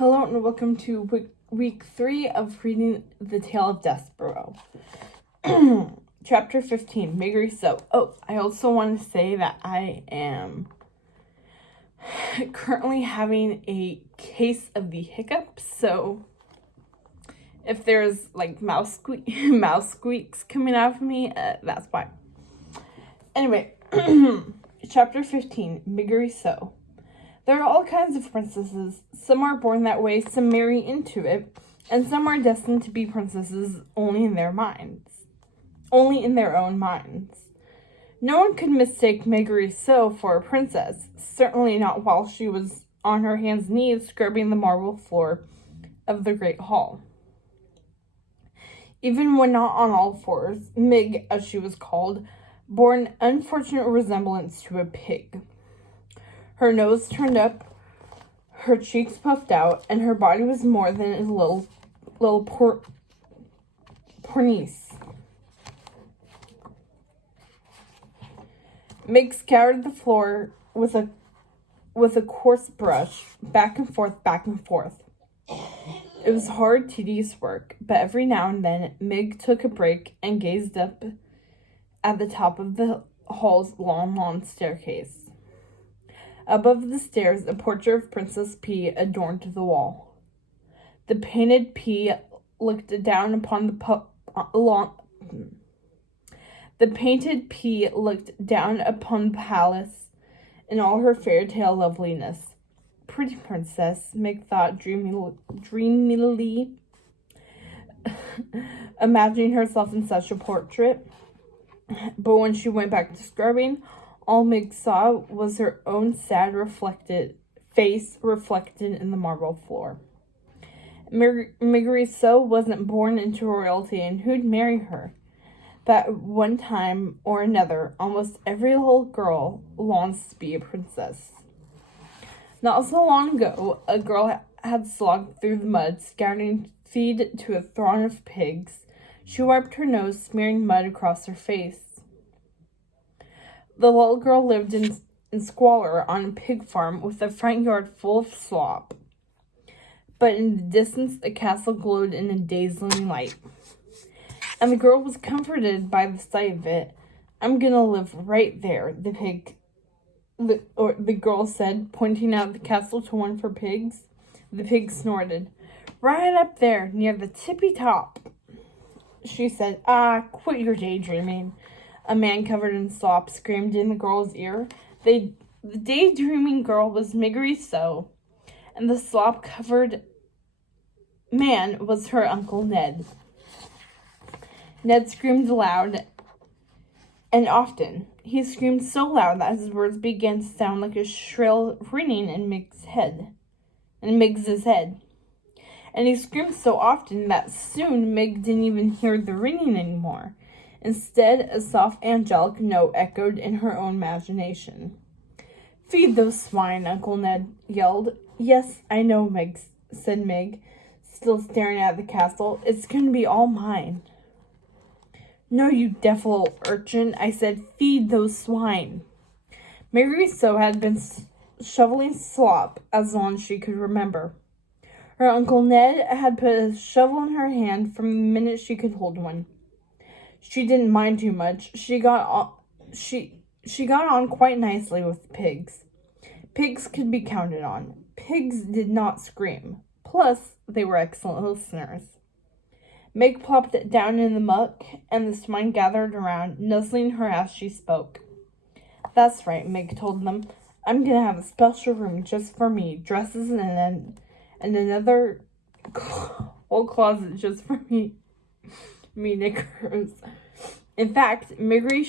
Hello and welcome to week 3 of reading the Tale of Despereaux. Chapter 15, Miggery So. Oh, I also want to say that I am currently having a case of the hiccups, so if there's like mouse squeaks coming out of me, that's why. Anyway, Chapter 15, Miggery So. There are all kinds of princesses. Some are born that way, some marry into it, and some are destined to be princesses only in their own minds. No one could mistake Miggery So for a princess, certainly not while she was on her hands and knees scrubbing the marble floor of the great hall. Even when not on all fours, Mig, as she was called, bore an unfortunate resemblance to a pig. Her nose turned up, her cheeks puffed out, and her body was more than a little pornice. Mig scoured the floor with a coarse brush, back and forth, back and forth. It was hard, tedious work, but every now and then Mig took a break and gazed up at the top of the hall's long staircase. Above the stairs, a portrait of Princess P adorned the wall. The painted P looked down upon the palace in all her fairy tale loveliness. Pretty princess, Meg thought dreamily, imagining herself in such a portrait. But when she went back to scrubbing, all Meg saw was her own sad face reflected in the marble floor. Miggery So wasn't born into royalty, and who'd marry her? But at one time or another, almost every little girl longs to be a princess. Not so long ago, a girl had slogged through the mud, scouting feed to a throng of pigs. She wiped her nose, smearing mud across her face. The little girl lived in squalor on a pig farm with a front yard full of slop. But in the distance, a castle glowed in a dazzling light. And the girl was comforted by the sight of it. "I'm gonna live right there," the girl said, pointing out the castle to one of her pigs. The pig snorted. "Right up there, near the tippy top," she said. Quit your daydreaming," a man covered in slop screamed in the girl's ear. The daydreaming girl was Miggery So, and the slop-covered man was her Uncle Ned. Ned screamed loud and often. He screamed so loud that his words began to sound like a shrill ringing in Miggs's head. And he screamed so often that soon Mig didn't even hear the ringing anymore. Instead, a soft angelic note echoed in her own imagination. "Feed those swine," Uncle Ned yelled. "Yes, I know, Meg," said Mig, still staring at the castle. "It's going to be all mine." "No, you deaf little urchin," I said. "Feed those swine." Miggery So had been shoveling slop as long as she could remember. Her Uncle Ned had put a shovel in her hand from the minute she could hold one. She didn't mind too much. She got on quite nicely with pigs. Pigs could be counted on. Pigs did not scream. Plus, they were excellent listeners. Meg plopped it down in the muck, and the swine gathered around, nuzzling her as she spoke. "That's right," Meg told them. "I'm going to have a special room just for me, dresses and another whole closet just for me knickers." In fact, Miggery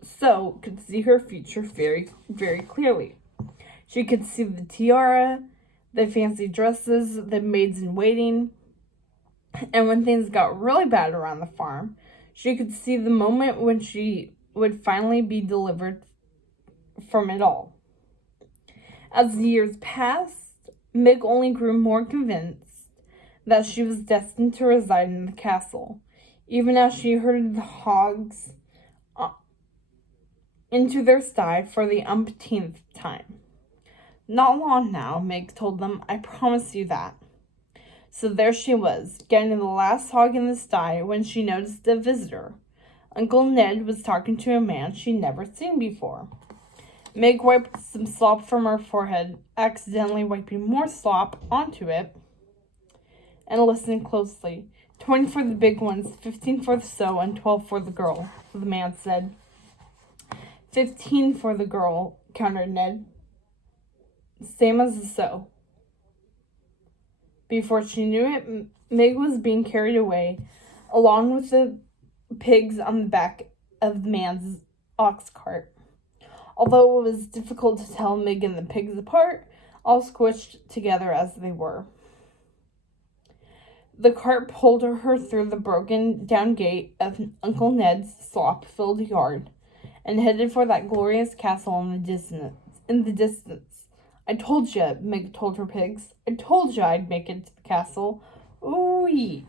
So could see her future very, very clearly. She could see the tiara, the fancy dresses, the maids-in-waiting, and when things got really bad around the farm, she could see the moment when she would finally be delivered from it all. As the years passed, Mig only grew more convinced that she was destined to reside in the castle, even as she herded the hogs into their sty for the umpteenth time. "Not long now," Meg told them. "I promise you that." So there she was, getting the last hog in the sty when she noticed a visitor. Uncle Ned was talking to a man she'd never seen before. Meg wiped some slop from her forehead, accidentally wiping more slop onto it, and listened closely. 20 for the big ones, 15 for the sew, and 12 for the girl, the man said. 15 for the girl, countered Ned. Same as the sew. Before she knew it, Meg was being carried away, along with the pigs on the back of the man's ox cart. Although it was difficult to tell Meg and the pigs apart, all squished together as they were. The cart pulled her through the broken-down gate of Uncle Ned's slop-filled yard, and headed for that glorious castle in the distance. I told you, Meg told her pigs. I told you I'd make it to the castle. Ooh-wee.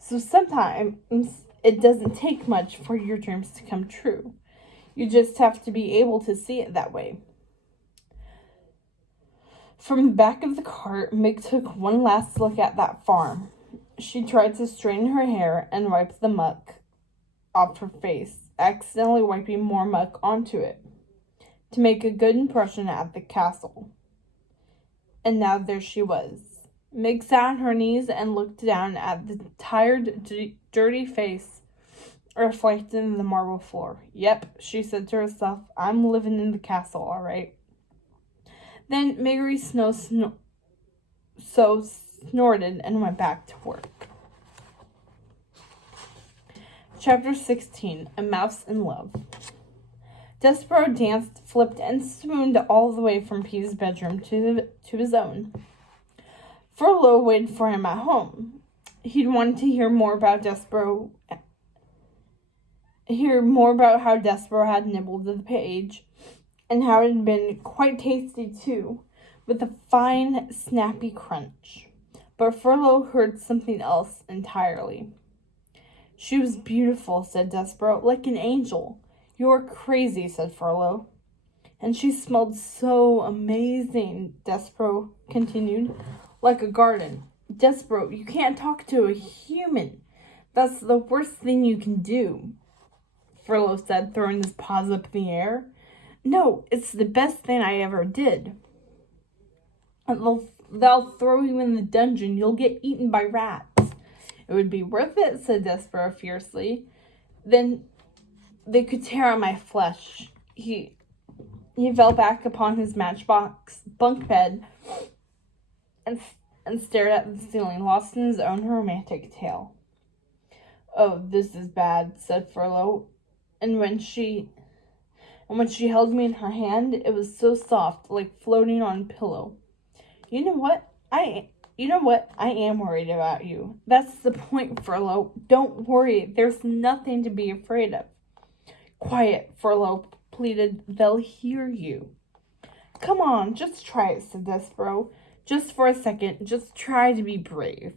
So sometimes it doesn't take much for your dreams to come true. You just have to be able to see it that way. From the back of the cart, Meg took one last look at that farm. She tried to straighten her hair and wipe the muck off her face, accidentally wiping more muck onto it, to make a good impression at the castle. And now there she was. Meg sat on her knees and looked down at the tired, dirty face reflected in the marble floor. Yep, she said to herself, I'm living in the castle, all right. Then Mary snorted and went back to work. Chapter 16, A Mouse in Love. Despereaux danced, flipped, and swooned all the way from Pete's bedroom to his own. Furlough waited for him at home. He'd wanted to hear more about how Despereaux had nibbled the page, and how it had been quite tasty too, with a fine, snappy crunch. But Furlough heard something else entirely. She was beautiful, said Despereaux, like an angel. You're crazy, said Furlough. And she smelled so amazing, Despereaux continued, like a garden. Despereaux, you can't talk to a human. That's the worst thing you can do, Furlough said, throwing his paws up in the air. No, it's the best thing I ever did. They'll throw you in the dungeon. You'll get eaten by rats. It would be worth it, said Despereaux fiercely. Then they could tear out my flesh. He fell back upon his matchbox bunk bed and stared at the ceiling, lost in his own romantic tale. Oh, this is bad, said Furlough. And when she held me in her hand, it was so soft, like floating on a pillow. You know what? I am worried about you. That's the point, Furlough. Don't worry. There's nothing to be afraid of. Quiet, Furlough pleaded. They'll hear you. Come on, just try it, said Despereaux. Just for a second, just try to be brave.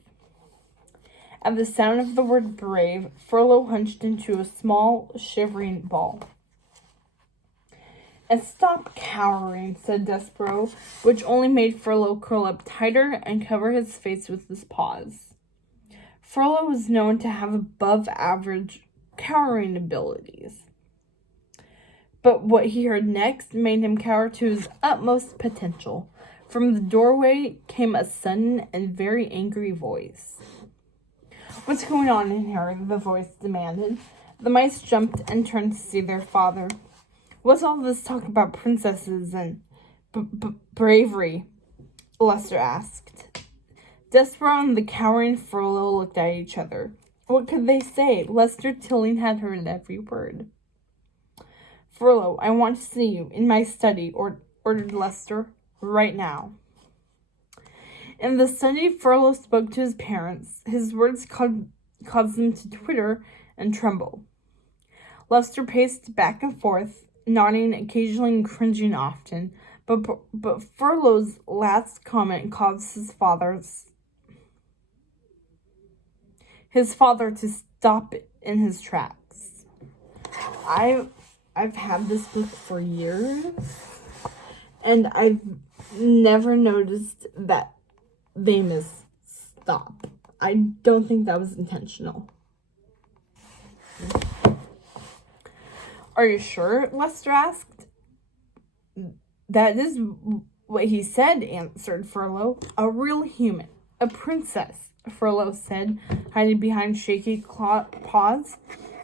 At the sound of the word brave, Furlough hunched into a small, shivering ball. And stop cowering, said Despereaux, which only made Furlough curl up tighter and cover his face with his paws. Furlough was known to have above-average cowering abilities. But what he heard next made him cower to his utmost potential. From the doorway came a sudden and very angry voice. What's going on in here? The voice demanded. The mice jumped and turned to see their father. What's all this talk about princesses and bravery? Lester asked. Despereaux and the cowering Furlough looked at each other. What could they say? Lester Tilling had heard every word. Furlough, I want to see you in my study, ordered Lester, right now. In the study, Furlough spoke to his parents. His words caused them to twitter and tremble. Lester paced back and forth, nodding occasionally and cringing often, but Furlough's last comment caused his father to stop in his tracks. I've had this book for years, and I've never noticed that They miss. Stop. I don't think that was intentional. Are you sure? Lester asked. That is what he said, answered Furlow. A real human. A princess, Furlow said, hiding behind shaky paws.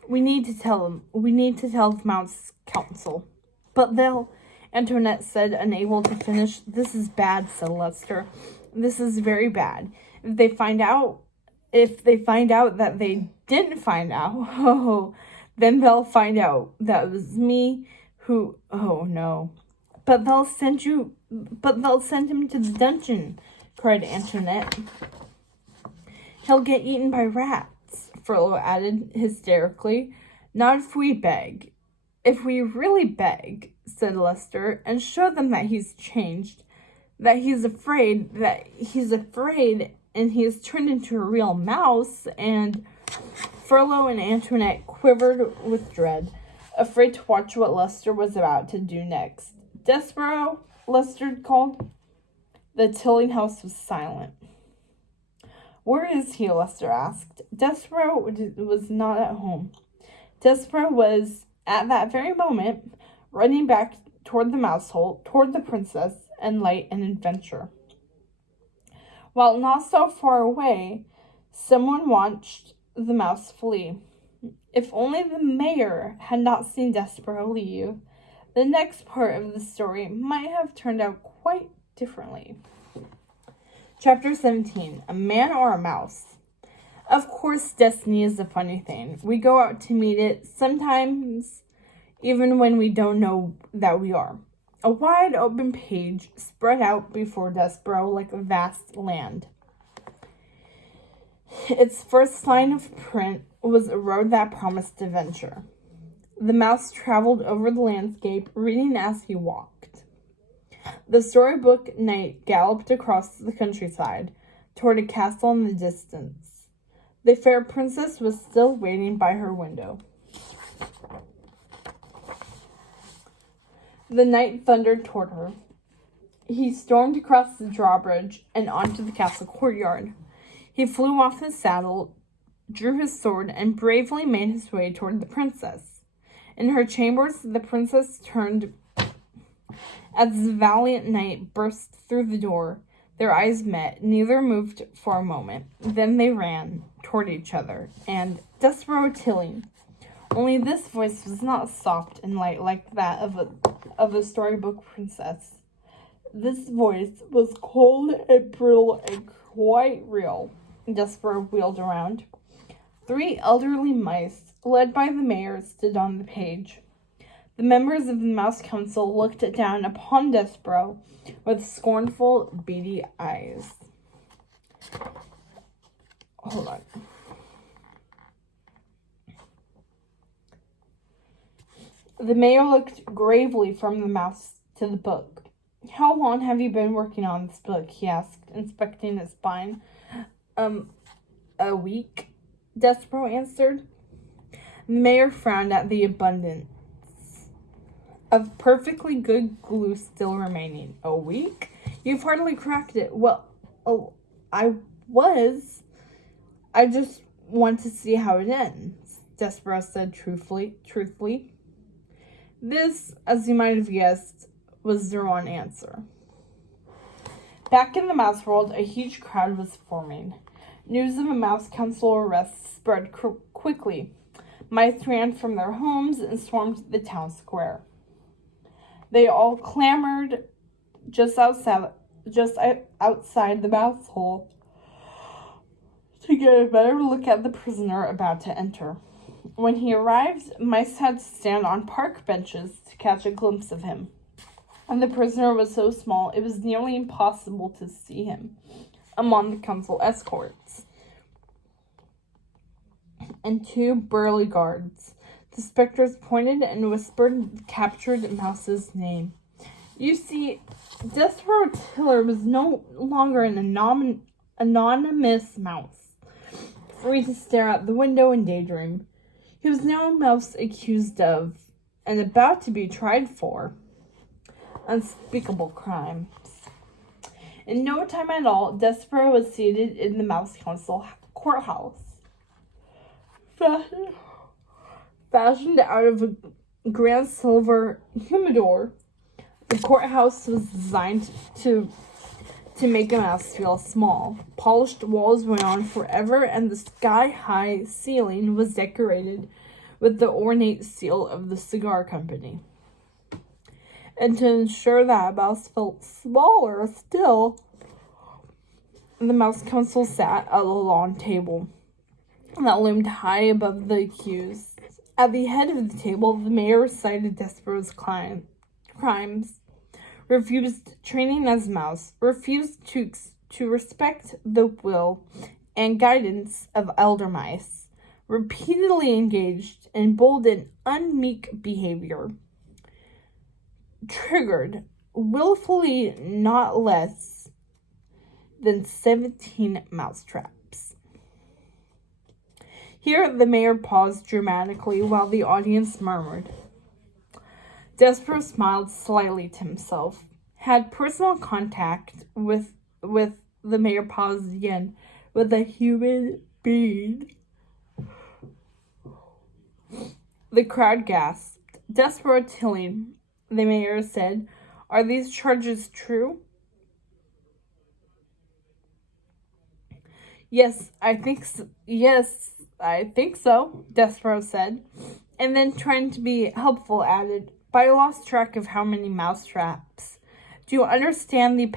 We need to tell him. We need to tell the Mouse Council. But they'll, Antoinette said, unable to finish. This is bad, said Lester. This is very bad. If they find out that they didn't find out, then they'll find out that it was me who, oh no. But they'll send him to the dungeon, cried Antoinette. He'll get eaten by rats, Furlow added hysterically. Not if we beg. If we really beg, said Lester, and show them that he's changed, that he's afraid, and he has turned into a real mouse, and Furlow and Antoinette quivered with dread, afraid to watch what Lester was about to do next. Despereaux, Lester called. The Tilling house was silent. Where is he? Lester asked. Despereaux was not at home. Despereaux was, at that very moment, running back toward the mouse hole, toward the princess, and light and adventure. While not so far away, someone watched the mouse flee. If only the mayor had not seen Despereaux leave, the next part of the story might have turned out quite differently. Chapter 17, A Man or a Mouse? Of course, destiny is a funny thing. We go out to meet it, sometimes even when we don't know that we are. A wide open page spread out before Despereaux like a vast land. Its first line of print was a road that promised adventure. The mouse traveled over the landscape, reading as he walked. The storybook knight galloped across the countryside, toward a castle in the distance. The fair princess was still waiting by her window. The knight thundered toward her. He stormed across the drawbridge and onto the castle courtyard. He flew off his saddle, drew his sword, and bravely made his way toward the princess. In her chambers, the princess turned as the valiant knight burst through the door. Their eyes met. Neither moved for a moment. Then they ran toward each other, and Despereaux Tilling. Only this voice was not soft and light like that of a storybook princess. This voice was cold and brutal and quite real. Despereaux wheeled around. 3 elderly mice, led by the mayor, stood on the page. The members of the Mouse Council looked down upon Despereaux with scornful, beady eyes. Hold on. The mayor looked gravely from the mouse to the book. How long have you been working on this book? He asked, inspecting its spine. A week, Despereaux answered. The mayor frowned at the abundance of perfectly good glue still remaining. A week? You've hardly cracked it. Well, I just want to see how it ends, Despereaux said truthfully. This, as you might have guessed, was the wrong answer. Back in the mouse world, a huge crowd was forming. News of a Mouse Council arrest spread quickly. Mice ran from their homes and swarmed the town square. They all clamored just outside the mouse hole to get a better look at the prisoner about to enter. When he arrived, mice had to stand on park benches to catch a glimpse of him. And the prisoner was so small, it was nearly impossible to see him among the council escorts and 2 burly guards. The specters pointed and whispered the captured mouse's name. You see, Despereaux Tiller was no longer an anonymous mouse, free to stare out the window and daydream. He was now a mouse accused of, and about to be tried for, unspeakable crimes. In no time at all, Despereaux was seated in the Mouse Council courthouse. Fashioned out of a grand silver humidor, the courthouse was designed to make a mouse feel small. Polished walls went on forever, and the sky-high ceiling was decorated with the ornate seal of the cigar company. And to ensure that a mouse felt smaller still, the Mouse Council sat at a long table that loomed high above the accused. At the head of the table, the mayor recited Despereaux's crimes, refused training as mouse, refused to respect the will and guidance of elder mice, repeatedly engaged in bold and unmeek behavior, triggered willfully not less than 17 mousetraps. Here the mayor paused dramatically while the audience murmured. Despereaux smiled slightly to himself. Had personal contact with the mayor paused again with a human being. The crowd gasped. Despereaux Tilling, the mayor said, "Are these charges true?" Yes, I think so, Despereaux said, and then, trying to be helpful, added, "But I lost track of how many mousetraps. Do you understand the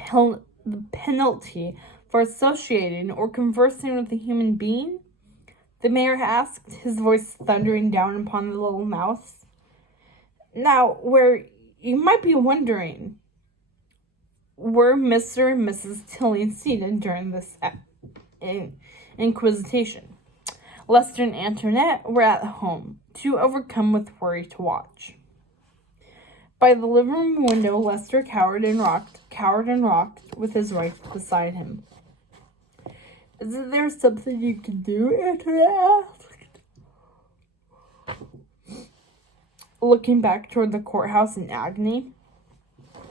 penalty for associating or conversing with a human being?" The mayor asked, his voice thundering down upon the little mouse. Now, where you might be wondering, were Mr. and Mrs. Tilling seated during this inquisition? Lester and Antoinette were at home, too overcome with worry to watch. By the living room window, Lester cowered and rocked, with his wife beside him. "Isn't there something you can do?" Antoinette asked, looking back toward the courthouse in agony.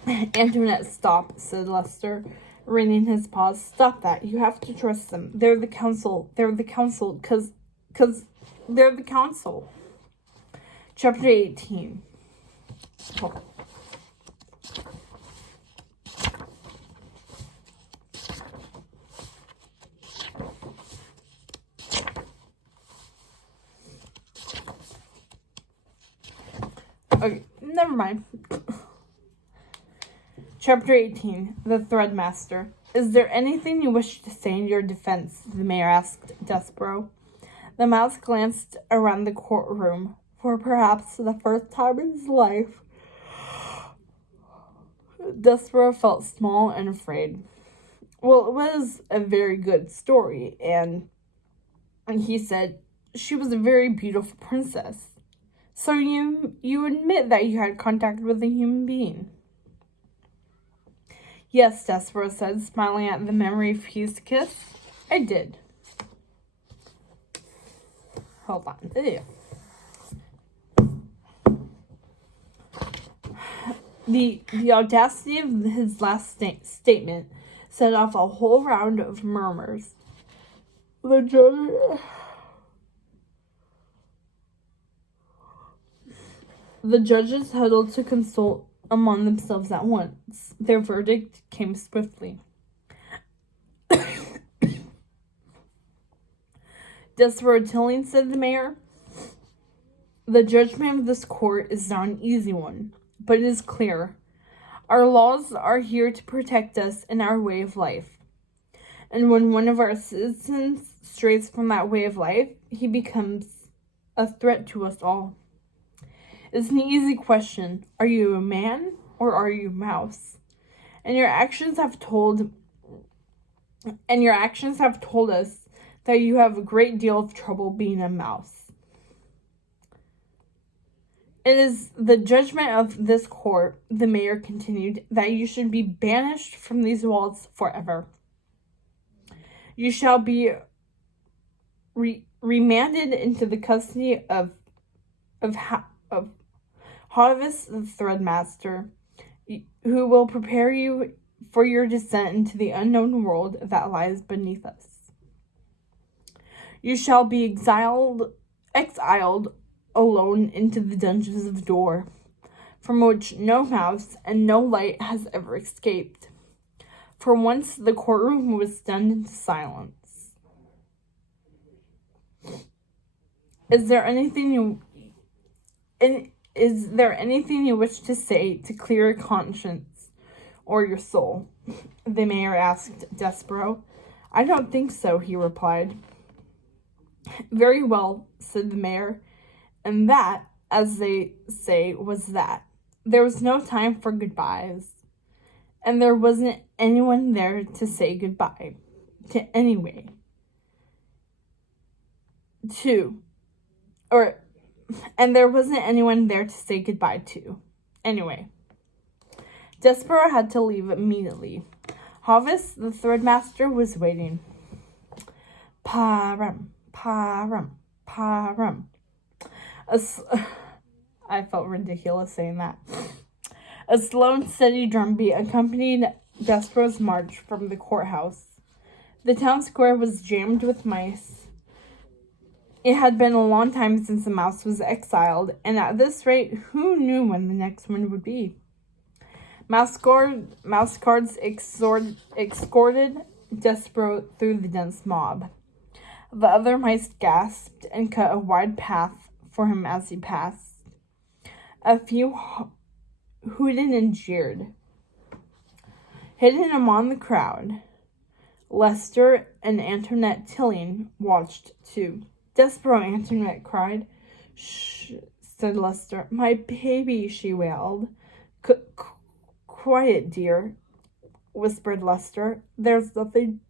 "Antoinette, stop," said Lester, wringing his paws. "Stop that. You have to trust them. They're the council, cause they're the council." Chapter 18. Oh. Okay, never mind. Chapter 18. The Threadmaster. "Is there anything you wish to say in your defense?" the mayor asked Despereaux. The mouse glanced around the courtroom for perhaps the first time in his life. Despereaux felt small and afraid. Well, it was a very good story, and he said, "She was a very beautiful princess. So you admit that you had contact with a human being?" "Yes," Despereaux said, smiling at the memory of his kiss. "I did." Hold on. Ew. The audacity of his last statement set off a whole round of murmurs. The judges huddled to consult among themselves at once. Their verdict came swiftly. "Despereaux Tilling," said the mayor, "the judgment of this court is not an easy one, but it is clear. Our laws are here to protect us in our way of life. And when one of our citizens strays from that way of life, he becomes a threat to us all. It's an easy question. Are you a man or are you a mouse? And your actions have told us that you have a great deal of trouble being a mouse. It is the judgment of this court," the mayor continued, "that you should be banished from these walls forever. You shall be remanded into the custody of Hovis the Threadmaster, who will prepare you for your descent into the unknown world that lies beneath us. You shall be exiled alone into the dungeons of Dor, from which no mouse and no light has ever escaped. For once the courtroom was stunned into silence. Is there anything you wish to say to clear your conscience or your soul? The mayor asked Despereaux. I don't think so, he replied. Very well, said the mayor, and that, as they say, was that. There was no time for goodbyes, and there wasn't anyone there to say goodbye to anyway. And there wasn't anyone there to say goodbye to. Anyway, Despereaux had to leave immediately. Hovis, the threadmaster, was waiting. Pa-rum, pa-rum, pa-rum. I felt ridiculous saying that. A slow and steady drumbeat accompanied Despereaux's march from the courthouse. The town square was jammed with mice. It had been a long time since a mouse was exiled, and at this rate, who knew when the next one would be? Mouse guards escorted Despereaux through the dense mob. The other mice gasped and cut a wide path for him as he passed. A few hooted and jeered. Hidden among the crowd, Lester and Antoinette Tilling watched too. Despereaux, Antoinette cried. Shh, said Lester. My baby, she wailed. Quiet, dear, whispered Lester. There's nothing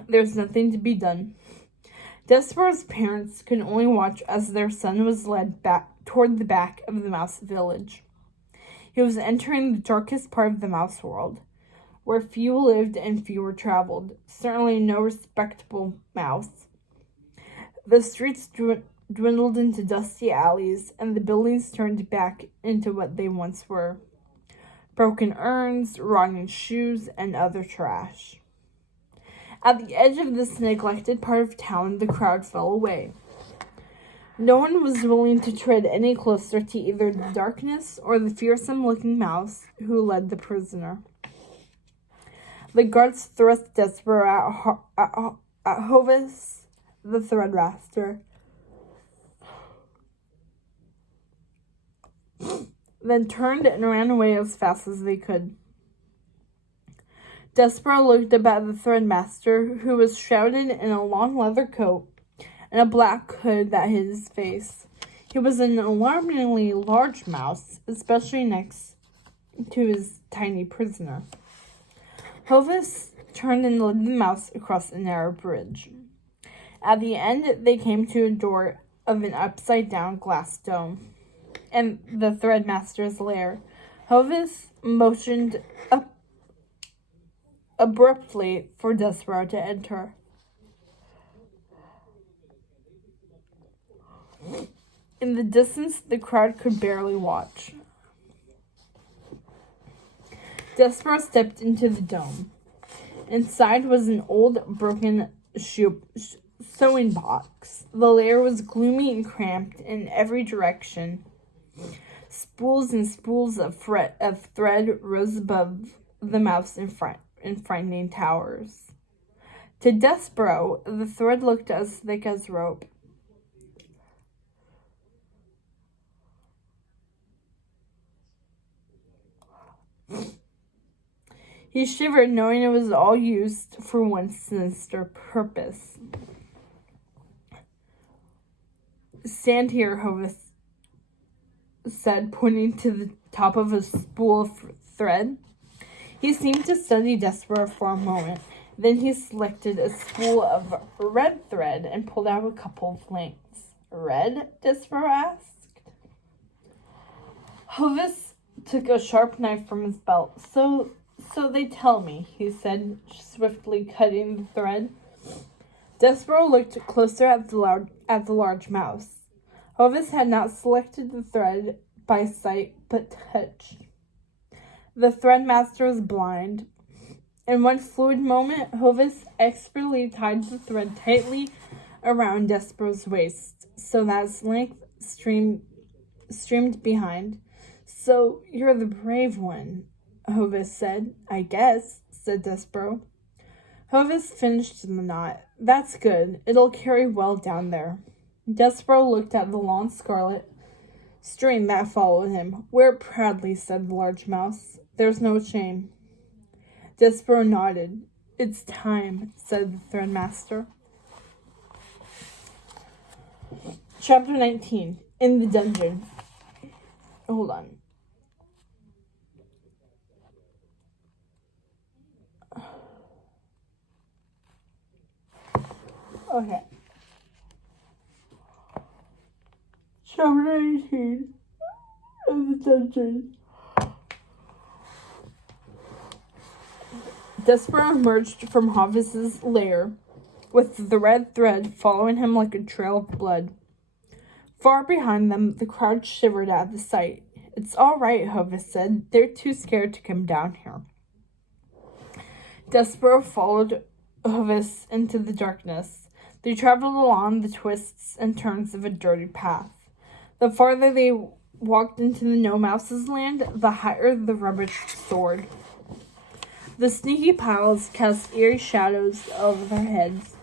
to be done. Despereaux's parents could only watch as their son was led back toward the back of the mouse village. He was entering the darkest part of the mouse world, where few lived and fewer traveled, certainly no respectable mouse. The streets dwindled into dusty alleys, and the buildings turned back into what they once were. Broken urns, rotten shoes, and other trash. At the edge of this neglected part of town, the crowd fell away. No one was willing to tread any closer to either the darkness or the fearsome-looking mouse who led the prisoner. The guards thrust Despereaux at Hovis, the threadmaster, then turned and ran away as fast as they could. Despereaux looked up at the threadmaster, who was shrouded in a long leather coat and a black hood that hid his face. He was an alarmingly large mouse, especially next to his tiny prisoner. Hovis turned and led the mouse across a narrow bridge. At the end, they came to a door of an upside-down glass dome, and the threadmaster's lair. Hovis motioned abruptly for Despereaux to enter. In the distance, the crowd could barely watch. Despereaux stepped into the dome. Inside was an old, broken sewing box. The lair was gloomy and cramped in every direction. Spools and spools of thread rose above the mouse in frightening towers. To Despereaux, the thread looked as thick as rope. He shivered, knowing it was all used for one sinister purpose. Stand here, Hovis said, pointing to the top of a spool of thread. He seemed to study Despereaux for a moment. Then he selected a spool of red thread and pulled out a couple of lengths. Red? Despereaux asked. Hovis took a sharp knife from his belt. So they tell me, he said, swiftly cutting the thread. Despereaux looked closer at the large mouse. Hovis had not selected the thread by sight but touch. The threadmaster was blind. In one fluid moment, Hovis expertly tied the thread tightly around Despereaux's waist so that its length streamed behind. "So you're the brave one," Hovis said. "I guess," said Despereaux. Hovis finished the knot. "That's good. It'll carry well down there." Despereaux looked at the long scarlet stream that followed him. "Wear it proudly," said the large mouse. "There's no shame." Despereaux nodded. "It's time," said the threadmaster. Chapter 19. In the dungeon. Hold on. Okay. Chapter 19. In the dungeon. Despereaux emerged from Hovis's lair, with the red thread following him like a trail of blood. Far behind them, the crowd shivered at the sight. "It's all right," Hovis said. "They're too scared to come down here." Despereaux followed Hovis into the darkness. They traveled along the twists and turns of a dirty path. The farther they walked into the no-mouse's land, the higher the rubbish soared. The sneaky piles cast eerie shadows over their heads.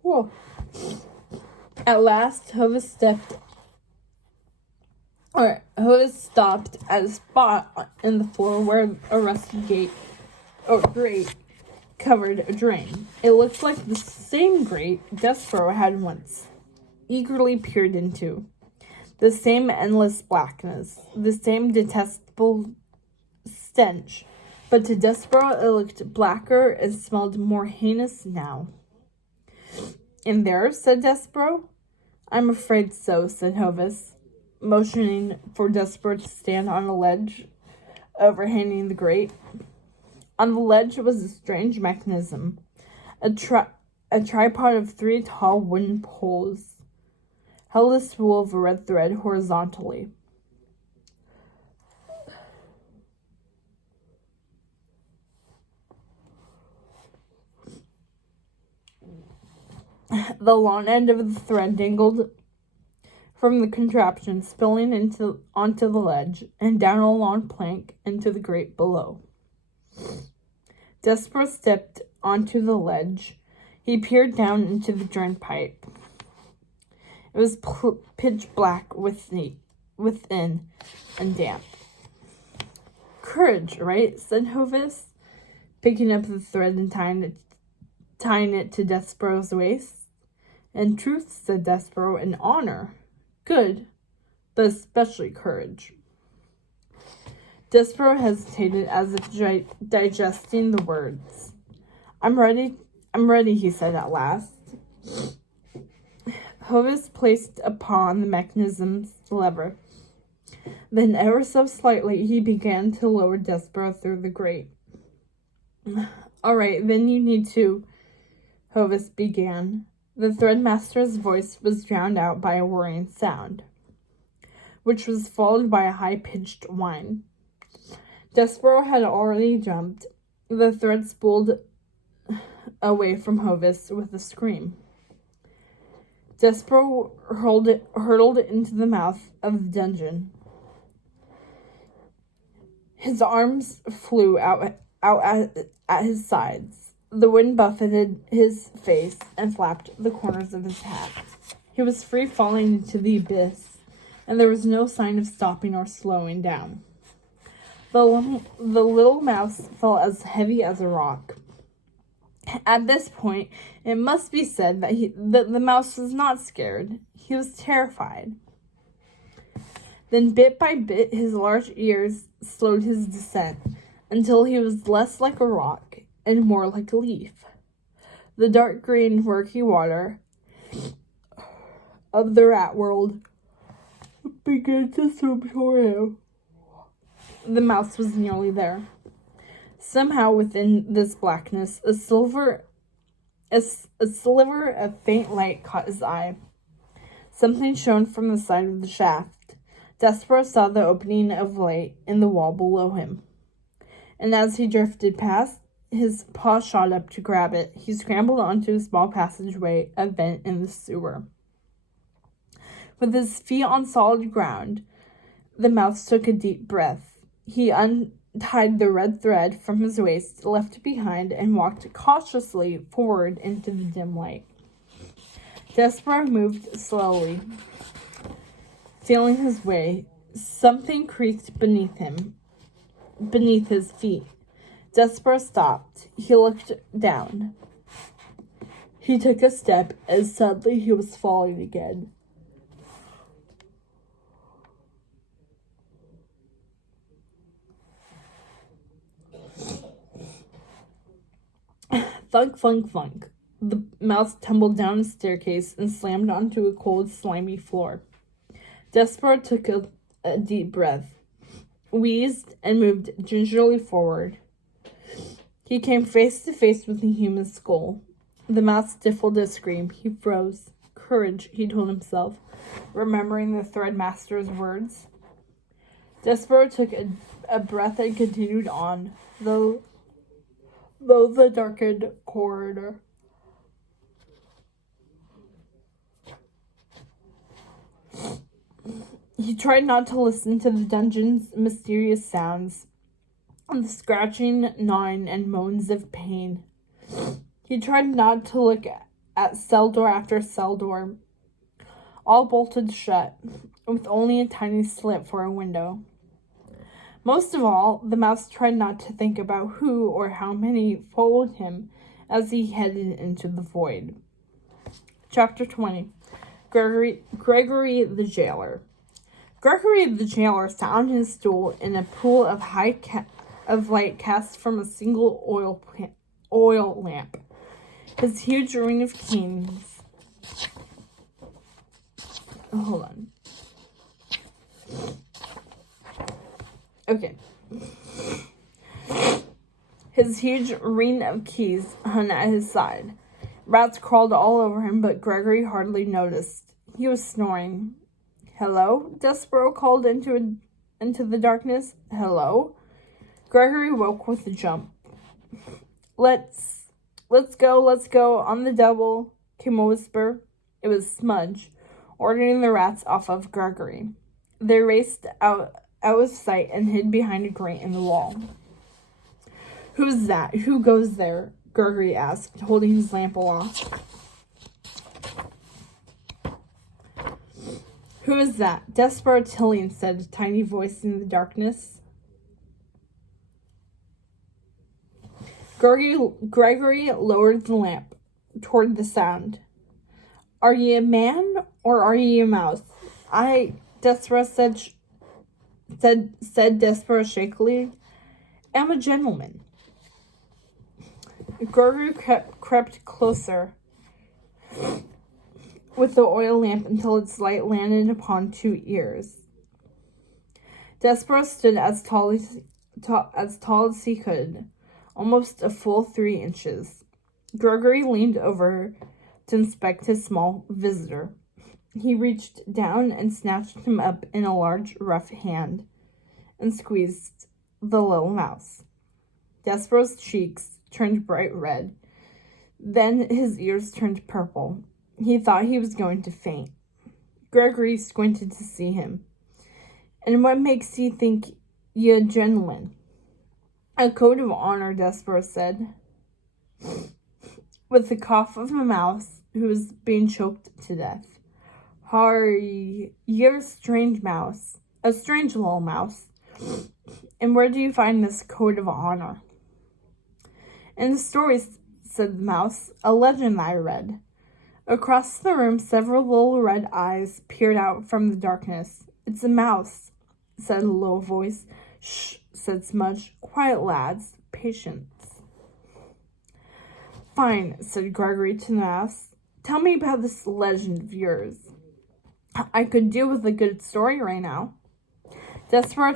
Whoa. At last, Hovis stopped at a spot in the floor where a rusty grate covered a drain. It looked like the same grate Despereaux had once eagerly peered into. The same endless blackness, the same detestable stench, but to Despereaux it looked blacker and smelled more heinous now. "In there?" said Despereaux. "I'm afraid so," said Hovis, motioning for Despereaux to stand on a ledge overhanging the grate. On the ledge was a strange mechanism, a tripod of 3 tall wooden poles, held a spool of red thread horizontally. The long end of the thread dangled from the contraption, spilling onto the ledge and down a long plank into the grate below. Despereaux stepped onto the ledge. He peered down into the drain pipe. It was pitch black within and damp. "Courage, right?" said Hovis, picking up the thread and tying it to Despereaux's waist. "And truth," said Despereaux, "and honor. Good, but especially courage." Despereaux hesitated as if digesting the words. I'm ready, he said at last. Hovis placed upon the mechanism's lever. Then, ever so slightly, he began to lower Despereaux through the grate. "All right, then you need to," Hovis began. The threadmaster's voice was drowned out by a whirring sound, which was followed by a high-pitched whine. Despereaux had already jumped. The thread spooled away from Hovis with a scream. Despereaux hurtled into the mouth of the dungeon. His arms flew out at his sides. The wind buffeted his face and flapped the corners of his hat. He was free falling into the abyss, and there was no sign of stopping or slowing down. The little mouse felt as heavy as a rock. At this point, it must be said that the mouse was not scared. He was terrified. Then, bit by bit, his large ears slowed his descent until he was less like a rock and more like a leaf. The dark green, murky water of the rat world began to swim toward him. The mouse was nearly there. Somehow within this blackness, a sliver of faint light caught his eye. Something shone from the side of the shaft. Despereaux saw the opening of light in the wall below him. And as he drifted past, his paw shot up to grab it. He scrambled onto a small passageway, a vent in the sewer. With his feet on solid ground, the mouse took a deep breath. He untied the red thread from his waist, left it behind, and walked cautiously forward into the dim light. Despereaux moved slowly, feeling his way. Something creaked beneath his feet. Despereaux stopped. He looked down. He took a step, and suddenly he was falling again. Thunk, thunk, thunk. The mouse tumbled down a staircase and slammed onto a cold, slimy floor. Despereaux took a deep breath, wheezed, and moved gingerly forward. He came face to face with a human skull. The mouse stifled a scream. He froze. Courage, he told himself, remembering the Threadmaster's words. Despereaux took a breath and continued on, though the darkened corridor. He tried not to listen to the dungeon's mysterious sounds, the scratching, gnawing, and moans of pain. He tried not to look at cell door after cell door, all bolted shut, with only a tiny slit for a window. Most of all, the mouse tried not to think about who or how many followed him as he headed into the void. Chapter 20. Gregory the Jailer. Gregory the Jailer sat on his stool in a pool of light cast from a single oil lamp. His huge ring of keys. Hold on. Okay. His huge ring of keys hung at his side. Rats crawled all over him, but Gregory hardly noticed. He was snoring. Hello? Despereaux called into the darkness. Hello? Gregory woke with a jump. Let's go, on the double, came a whisper. It was Smudge, ordering the rats off of Gregory. They raced out of sight and hid behind a grate in the wall. Who's that? Who goes there? Gregory asked, holding his lamp aloft. Who is that? Despereaux Tillian, said a tiny voice in the darkness. Gregory lowered the lamp toward the sound. Are ye a man or are ye a mouse? Despereaux said Despereaux shakily. Am a gentleman. Gregory crept closer with the oil lamp until its light landed upon 2 ears. Despereaux stood as tall as he could, almost a full 3 inches. Gregory leaned over to inspect his small visitor. He reached down and snatched him up in a large, rough hand and squeezed the little mouse. Despereaux's cheeks turned bright red. Then his ears turned purple. He thought he was going to faint. Gregory squinted to see him. And what makes you think ye a gentleman? A code of honor, Despereaux said, with the cough of a mouse who was being choked to death. You're a strange mouse. A strange little mouse. And where do you find this code of honor? In the stories, said the mouse, a legend I read. Across the room, several little red eyes peered out from the darkness. It's a mouse, said a low voice. Shh, said Smudge. Quiet, lads. Patience. Fine, said Gregory to the mouse. Tell me about this legend of yours. I could do with a good story right now. Despereaux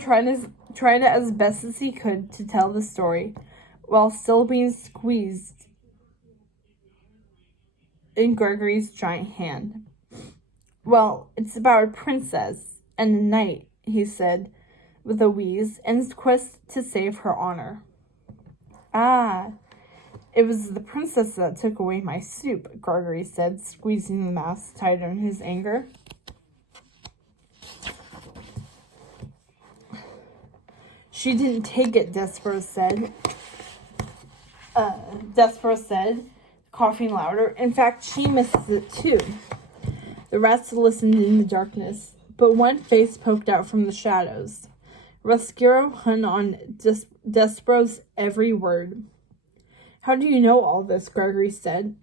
tried as best as he could to tell the story, while still being squeezed in Gregory's giant hand. Well, it's about a princess and a knight, he said with a wheeze, and his quest to save her honor. Ah, it was the princess that took away my soup, Gregory said, squeezing the mouse tighter in his anger. She didn't take it, Despereaux said, coughing louder. In fact, she misses it too. The rats listened in the darkness, but one face poked out from the shadows. Roscuro hung on Despereaux's every word. How do you know all this? Gregory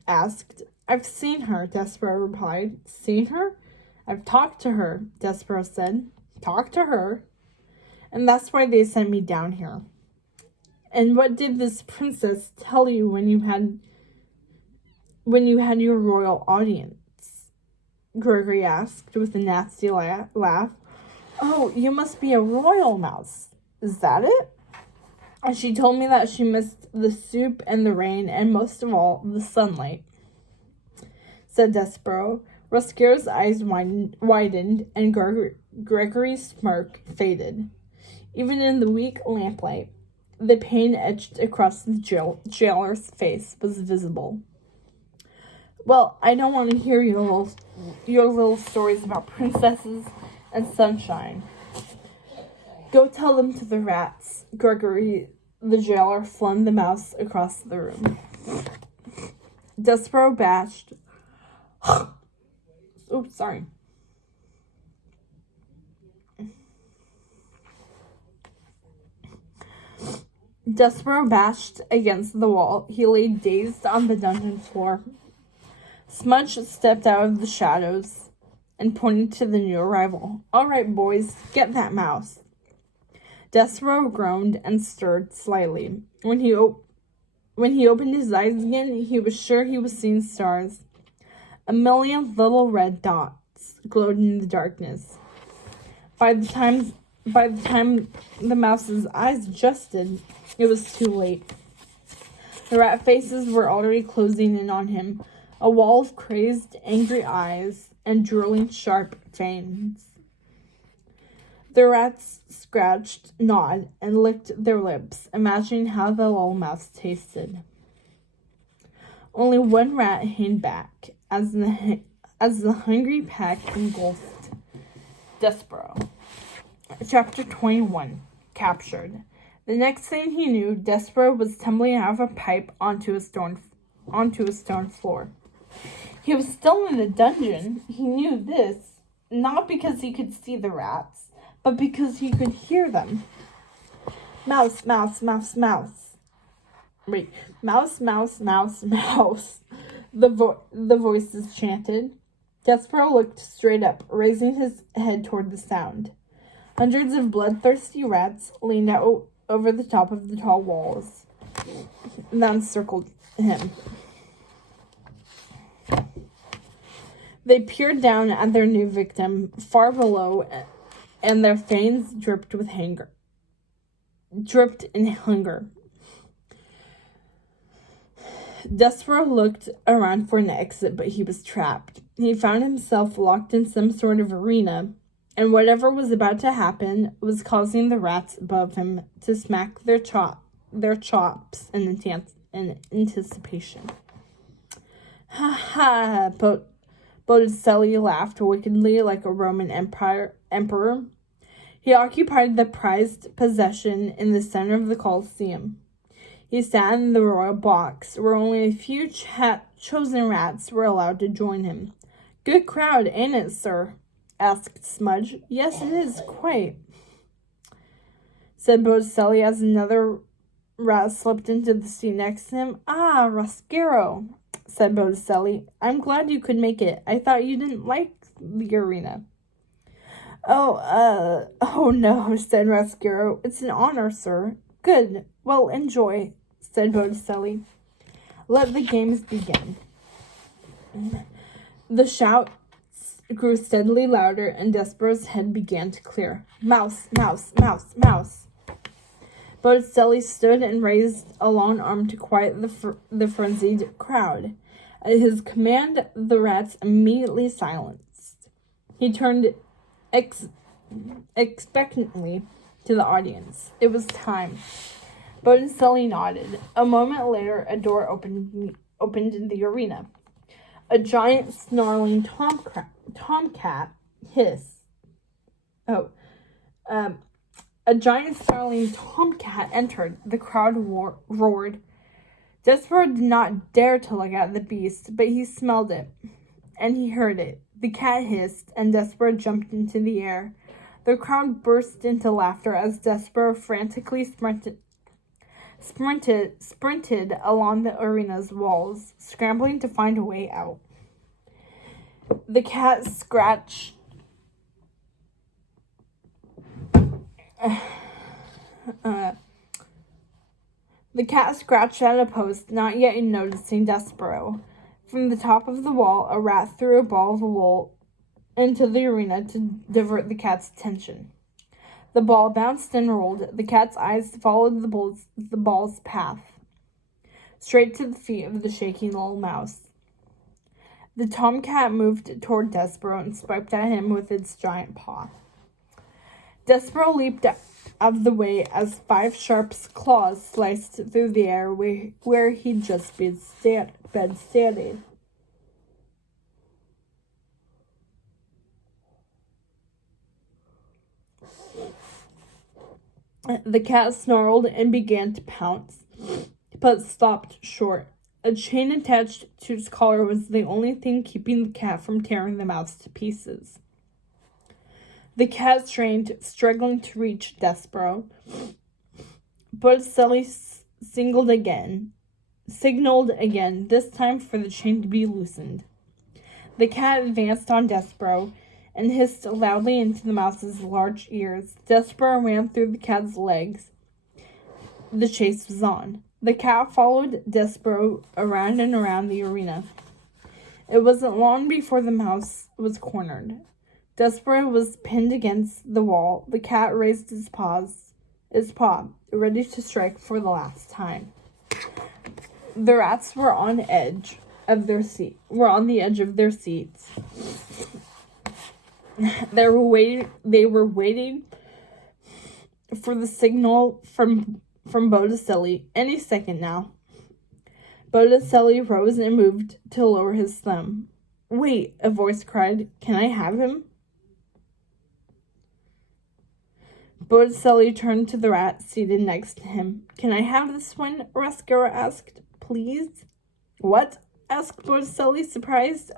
asked. I've seen her, Despereaux replied. Seen her? I've talked to her, Despereaux said. Talked to her? And that's why they sent me down here. And what did this princess tell you when you had your royal audience? Gregory asked with a nasty laugh. Oh, you must be a royal mouse. Is that it? And she told me that she missed the soup and the rain and most of all, the sunlight, said Despereaux. Roscuro's eyes widened and Gregory's smirk faded. Even in the weak lamplight, the pain etched across the jailer's face was visible. Well, I don't want to hear your little stories about princesses and sunshine. Go tell them to the rats. Gregory, the jailer, flung the mouse across the room. Despereaux bashed. Oops, sorry. Despereaux bashed against the wall. He lay dazed on the dungeon floor. Smudge stepped out of the shadows and pointed to the new arrival. All right, boys, get that mouse. Despereaux groaned and stirred slightly. When he opened his eyes again, he was sure he was seeing stars. A million little red dots glowed in the darkness. By the time the mouse's eyes adjusted, it was too late. The rat faces were already closing in on him, a wall of crazed, angry eyes and drooling, sharp fangs. The rats scratched, gnawed, and licked their lips, imagining how the little mouse tasted. Only one rat hung back as the hungry pack engulfed Despereaux. Chapter 21. Captured. The next thing he knew, Despereaux was tumbling out of a pipe onto a stone floor. He was still in the dungeon. He knew this, not because he could see the rats, but because he could hear them. Mouse, mouse, mouse, mouse. Wait, mouse, mouse, mouse, mouse. The voices chanted. Despereaux looked straight up, raising his head toward the sound. Hundreds of bloodthirsty rats leaned out over the top of the tall walls that encircled him. They peered down at their new victim far below, and their fangs dripped in hunger. Despereaux looked around for an exit, but he was trapped. He found himself locked in some sort of arena, and whatever was about to happen was causing the rats above him to smack their chops in anticipation. Ha ha! Botticelli laughed wickedly like a Roman emperor. He occupied the prized possession in the center of the Colosseum. He sat in the royal box, where only a few chosen rats were allowed to join him. Good crowd, ain't it, sir? Asked Smudge. Yes, it is, quite, said Botticelli as another rat slipped into the seat next to him. Ah, Roscuro, said Botticelli. I'm glad you could make it. I thought you didn't like the arena. Oh no, said Roscuro. It's an honor, sir. Good. Well, enjoy, said Botticelli. Let the games begin. The shouts grew steadily louder, and Despereaux's head began to clear. Mouse, mouse, mouse, mouse. Botticelli stood and raised a long arm to quiet the frenzied crowd. At his command, the rats immediately silenced. He turned expectantly to the audience. It was time. Botticelli nodded. A moment later, a door opened in the arena. A giant snarling tomcat hissed. A giant snarling tomcat entered. The crowd roared. Despereaux did not dare to look at the beast, but he smelled it, and he heard it. The cat hissed, and Despereaux jumped into the air. The crowd burst into laughter as Despereaux frantically sprinted along the arena's walls, scrambling to find a way out. The cat scratched at a post, not yet noticing Despereaux. From the top of the wall, a rat threw a ball of wool into the arena to divert the cat's attention. The ball bounced and rolled. The cat's eyes followed the ball's path, straight to the feet of the shaking little mouse. The tomcat moved toward Despereaux and swiped at him with its giant paw. Despereaux leaped out of the way as 5 sharp claws sliced through the air where he'd just been standing. The cat snarled and began to pounce, but stopped short. A chain attached to its collar was the only thing keeping the cat from tearing the mouse to pieces. The cat strained, struggling to reach Despereaux. Botticelli signaled again, this time for the chain to be loosened. The cat advanced on Despereaux and hissed loudly into the mouse's large ears. Despereaux ran through the cat's legs. The chase was on. The cat followed Despereaux around and around the arena. It wasn't long before the mouse was cornered. Despereaux was pinned against the wall. The cat raised his paw, ready to strike for the last time. The rats were on the edge of their seats. They were waiting for the signal from Botticelli any second now. Botticelli rose and moved to lower his thumb. "Wait," a voice cried. "Can I have him?" Botticelli turned to the rat seated next to him. "Can I have this one?" Rescuer asked. "Please?" "What?" asked Botticelli, surprised.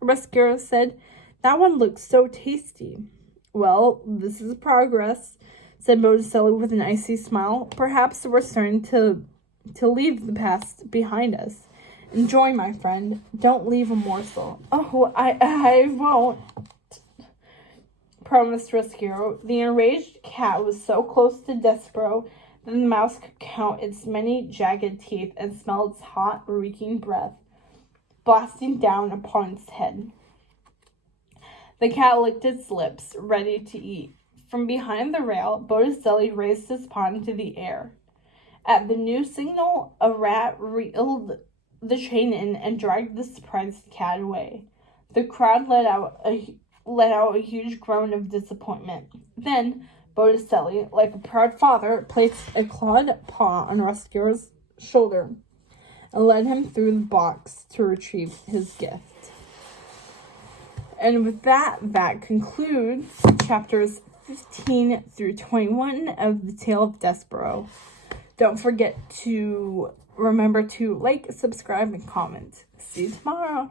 Rescuer said, "That one looks so tasty." "Well, this is progress," said Botticelli with an icy smile. "Perhaps we're starting to leave the past behind us. Enjoy, my friend. Don't leave a morsel." "Oh, I won't," promised Rescuer. The enraged cat was so close to Despereaux that the mouse could count its many jagged teeth and smell its hot, reeking breath blasting down upon its head. The cat licked its lips, ready to eat. From behind the rail, Botticelli raised his paw into the air. At the new signal, a rat reeled the chain in and dragged the surprised cat away. The crowd let out a huge groan of disappointment. Then Botticelli, like a proud father, placed a clawed paw on Rescuer's shoulder and led him through the box to retrieve his gift. And with that concludes chapters 15 through 21 of the Tale of Despereaux. Don't forget to remember to like, subscribe, and comment. See you tomorrow.